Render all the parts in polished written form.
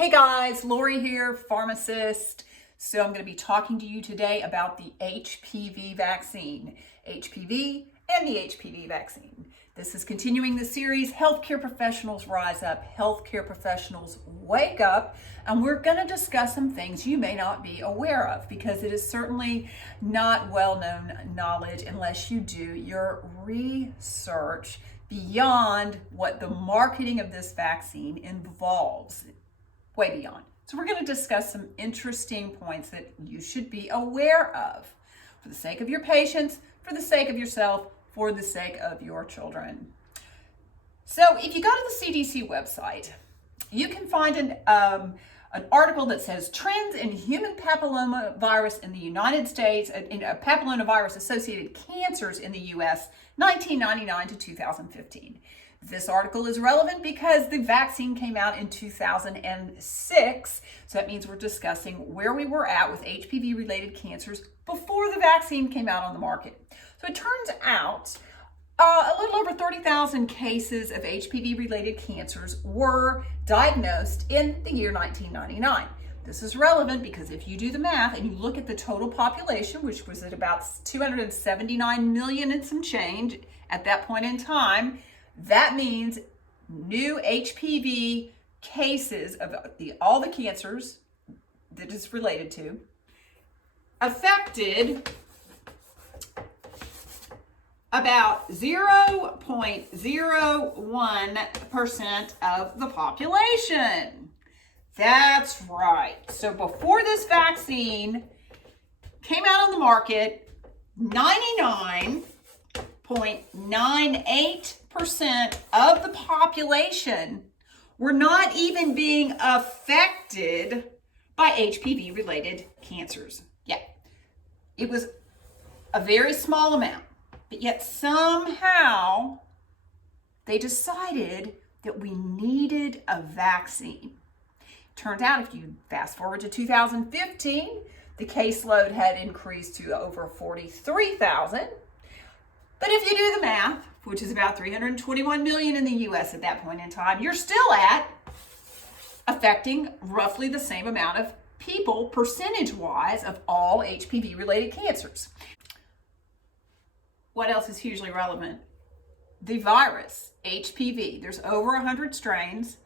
Hey guys, Lori here, pharmacist. So I'm going to be talking to you today about the HPV vaccine. HPV and the HPV vaccine. This is continuing the series, Healthcare Professionals Rise Up, Healthcare Professionals Wake Up, and we're going to discuss some things you may not be aware of because it is certainly not well-known knowledge unless you do your research beyond what the marketing of this vaccine involves. Way beyond. So we're going to discuss some interesting points that you should be aware of for the sake of your patients, for the sake of yourself, for the sake of your children. So if you go to the CDC website, you can find an article that says trends in human papillomavirus in the United States, in papillomavirus associated cancers in the US, 1999 to 2015. This article is relevant because the vaccine came out in 2006. So that means we're discussing where we were at with HPV-related cancers before the vaccine came out on the market. So it turns out a little over 30,000 cases of HPV-related cancers were diagnosed in the year 1999. This is relevant because if you do the math and you look at the total population, which was at about 279 million and some change at that point in time, that means new HPV cases of all the cancers that it's related to affected about 0.01% of the population. That's right. So before this vaccine came out on the market, 99.98% of the population were not even being affected by HPV-related cancers. Yeah, it was a very small amount, but yet somehow they decided that we needed a vaccine. Turns out if you fast forward to 2015, the caseload had increased to over 43,000. But if you do the math, which is about 321 million in the US at that point in time, you're still at affecting roughly the same amount of people percentage-wise of all HPV-related cancers. What else is hugely relevant? The virus, HPV. There's over 100 strains.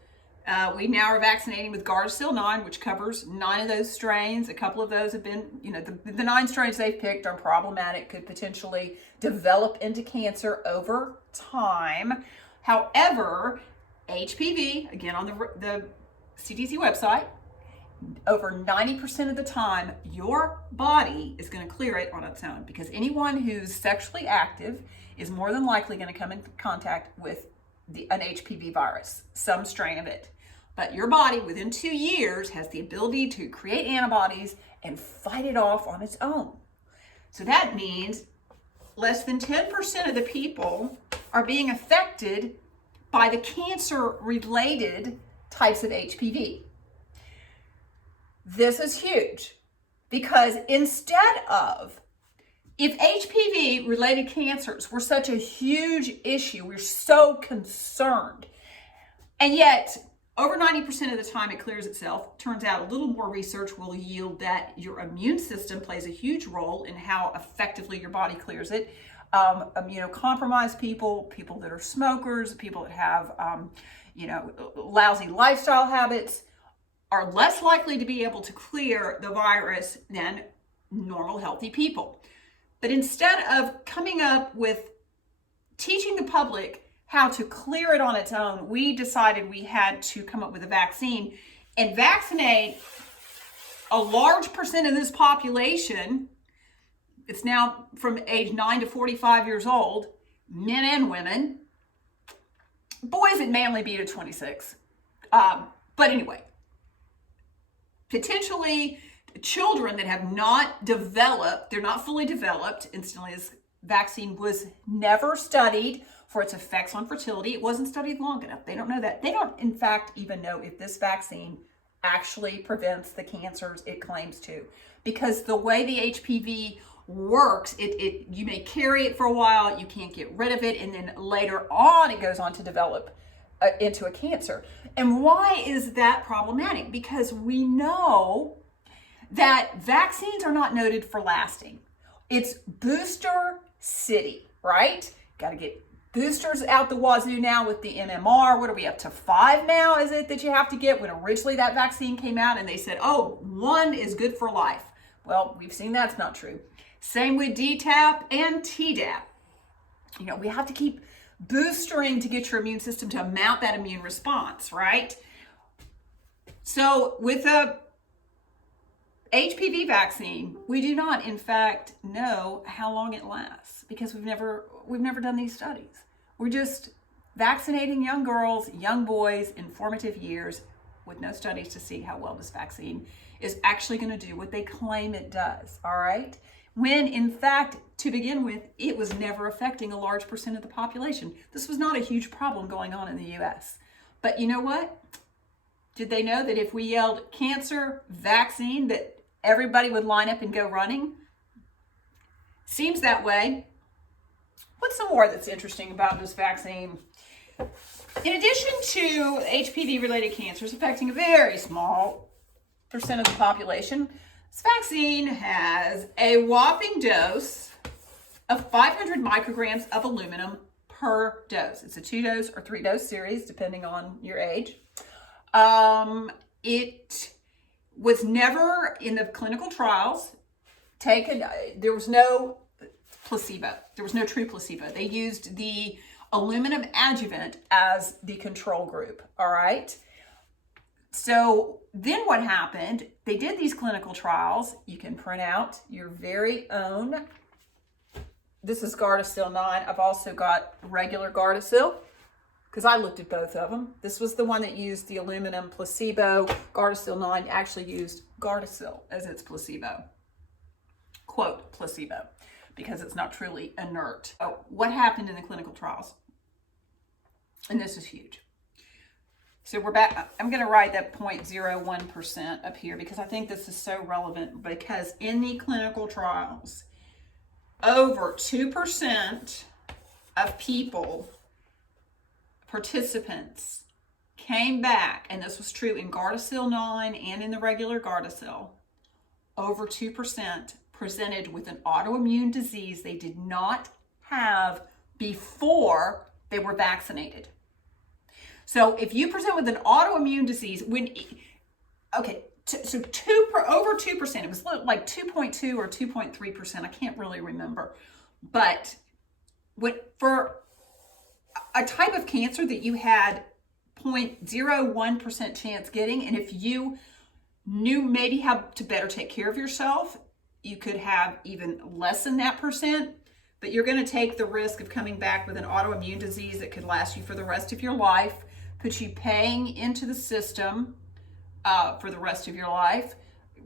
We now are vaccinating with Gardasil 9, which covers 9 of those strains. A couple of those have been, the 9 strains they've picked are problematic, could potentially develop into cancer over time. However, HPV, again on the CDC website, over 90% of the time, your body is going to clear it on its own because anyone who's sexually active is more than likely going to come in contact with an HPV virus, some strain of it. But your body within 2 years has the ability to create antibodies and fight it off on its own. So that means less than 10% of the people are being affected by the cancer-related types of HPV. This is huge because instead of, if HPV-related cancers were such a huge issue, we're so concerned, and yet over 90% of the time it clears itself. Turns out a little more research will yield that your immune system plays a huge role in how effectively your body clears it. Immunocompromised people that are smokers, people that have, lousy lifestyle habits are less likely to be able to clear the virus than normal, healthy people. But instead of coming up with teaching the public how to clear it on its own, we decided we had to come up with a vaccine and vaccinate a large percent of this population. It's now from age 9 to 45 years old, men and women. Boys, it may only be to 26. But anyway, potentially children that have not developed, they're not fully developed. Instantly, this vaccine was never studied for its effects on fertility. It wasn't studied long enough. They don't know that. They don't, in fact, even know if this vaccine actually prevents the cancers it claims to. Because the way the HPV works, you may carry it for a while, you can't get rid of it, and then later on it goes on to develop into a cancer. And why is that problematic? Because we know that vaccines are not noted for lasting. It's booster city, right? Got to get boosters out the wazoo now with the MMR. What are we up to, 5 now? Is it that you have to get? When originally that vaccine came out and they said, oh, 1 is good for life. Well, we've seen that's not true. Same with DTaP and Tdap. You know, we have to keep boostering to get your immune system to mount that immune response, right? So with a HPV vaccine, we do not, in fact, know how long it lasts because we've never done these studies. We're just vaccinating young girls, young boys in formative years with no studies to see how well this vaccine is actually going to do what they claim it does, all right? When, in fact, to begin with, it was never affecting a large percent of the population. This was not a huge problem going on in the U.S. But you know what? Did they know that if we yelled cancer vaccine, that everybody would line up and go running? Seems that way. What's some more that's interesting about this vaccine? In addition to HPV-related cancers affecting a very small percent of the population, this vaccine has a whopping dose of 500 micrograms of aluminum per dose. It's a 2-dose or 3-dose series, depending on your age. It was never in the clinical trials taken. There was no placebo. There was no true placebo. They used the aluminum adjuvant as the control group. All right. So then what happened? They did these clinical trials. You can print out your very own. This is Gardasil 9. I've also got regular Gardasil because I looked at both of them. This was the one that used the aluminum placebo. Gardasil 9 actually used Gardasil as its placebo. Quote, placebo, because it's not truly inert. Oh, what happened in the clinical trials? And this is huge. So we're back. I'm going to write that 0.01% up here because I think this is so relevant, because in the clinical trials, over 2% of people, participants, came back, and this was true in Gardasil 9 and in the regular Gardasil, over 2% presented with an autoimmune disease they did not have before they were vaccinated. So if you present with an autoimmune disease, over 2%, it was like 2.2 or 2.3%, I can't really remember. But for a type of cancer that you had 0.01% chance getting, and if you knew maybe how to better take care of yourself, you could have even less than that percent, but you're going to take the risk of coming back with an autoimmune disease that could last you for the rest of your life, put you paying into the system for the rest of your life,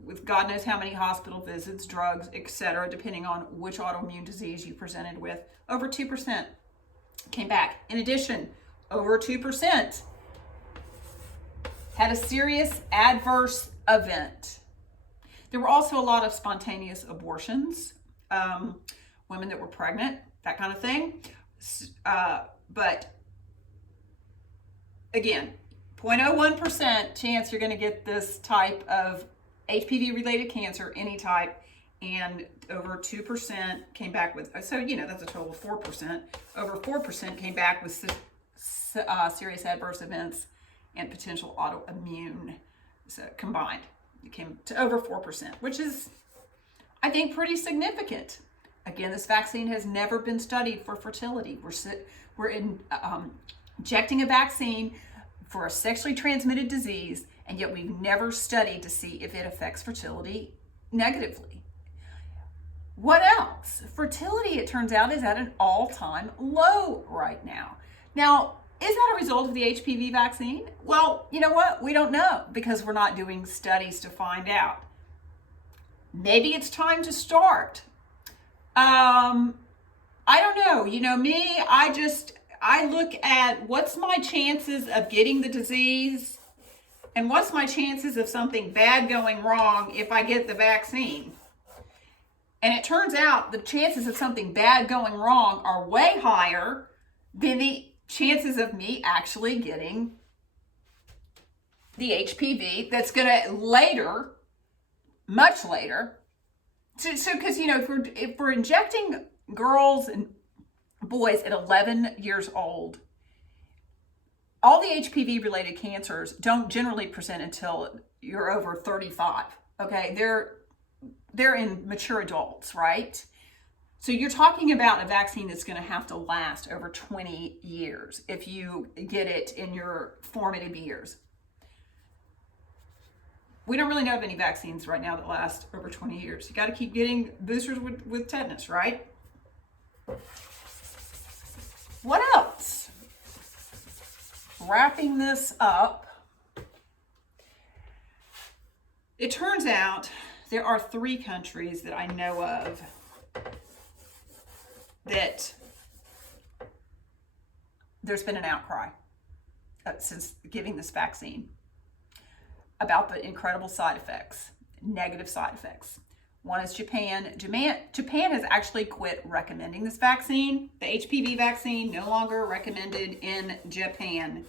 with God knows how many hospital visits, drugs, etc., depending on which autoimmune disease you presented with. Over 2% came back. In addition, over 2% had a serious adverse event. There were also a lot of spontaneous abortions, women that were pregnant, that kind of thing. But again, 0.01% chance you're going to get this type of HPV-related cancer, any type, and over 2% came back with, so, that's a total of 4%. Over 4% came back with serious adverse events and potential autoimmune, so combined. It came to over 4%, which is, I think, pretty significant. Again, this vaccine has never been studied for fertility. We're injecting a vaccine for a sexually transmitted disease, and yet we've never studied to see if it affects fertility negatively. What else? Fertility, it turns out, is at an all-time low right now. Now, is that a result of the HPV vaccine? Well, you know what? We don't know because we're not doing studies to find out. Maybe it's time to start. I don't know. Me, I look at what's my chances of getting the disease and what's my chances of something bad going wrong if I get the vaccine. And it turns out the chances of something bad going wrong are way higher than the chances of me actually getting the HPV that's going to later, much later. So because, if we're injecting girls and boys at 11 years old, all the HPV related cancers don't generally present until you're over 35. Okay. They're in mature adults, right? So you're talking about a vaccine that's going to have to last over 20 years if you get it in your formative years. We don't really know of any vaccines right now that last over 20 years. You got to keep getting boosters with tetanus, right? What else? Wrapping this up, it turns out there are 3 countries that I know of that there's been an outcry since giving this vaccine about the incredible side effects, negative side effects. One is Japan. Japan has actually quit recommending this vaccine. The HPV vaccine no longer recommended in Japan.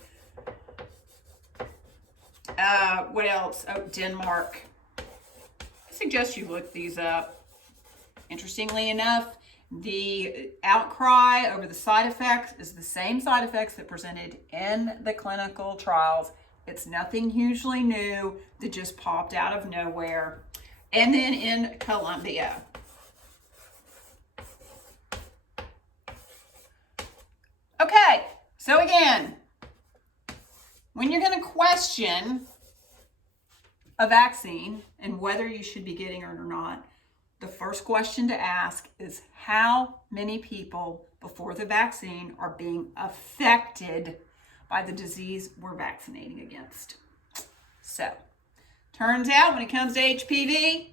What else? Oh, Denmark. I suggest you look these up. Interestingly enough, the outcry over the side effects is the same side effects that presented in the clinical trials. It's nothing hugely new that just popped out of nowhere. And then in Colombia. Okay, so again, when you're going to question a vaccine and whether you should be getting it or not, the first question to ask is how many people before the vaccine are being affected by the disease we're vaccinating against. So, turns out when it comes to HPV,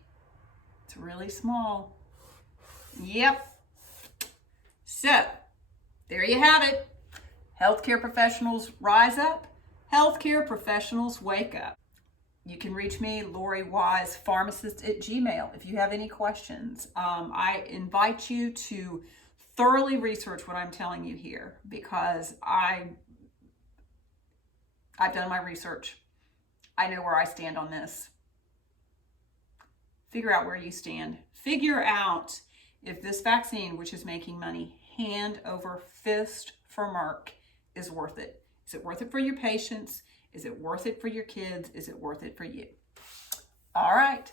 it's really small. Yep. So, there you have it. Healthcare professionals rise up. Healthcare professionals wake up. You can reach me, Lori Wise, pharmacist at Gmail, if you have any questions. I invite you to thoroughly research what I'm telling you here because I've done my research. I know where I stand on this. Figure out where you stand. Figure out if this vaccine, which is making money hand over fist for Merck, is worth it. Is it worth it for your patients? Is it worth it for your kids? Is it worth it for you? All right.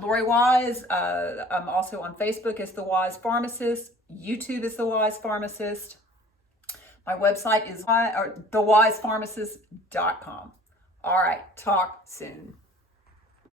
Lori Wise. I'm also on Facebook as The Wise Pharmacist. YouTube is The Wise Pharmacist. My website is thewisepharmacist.com. All right. Talk soon.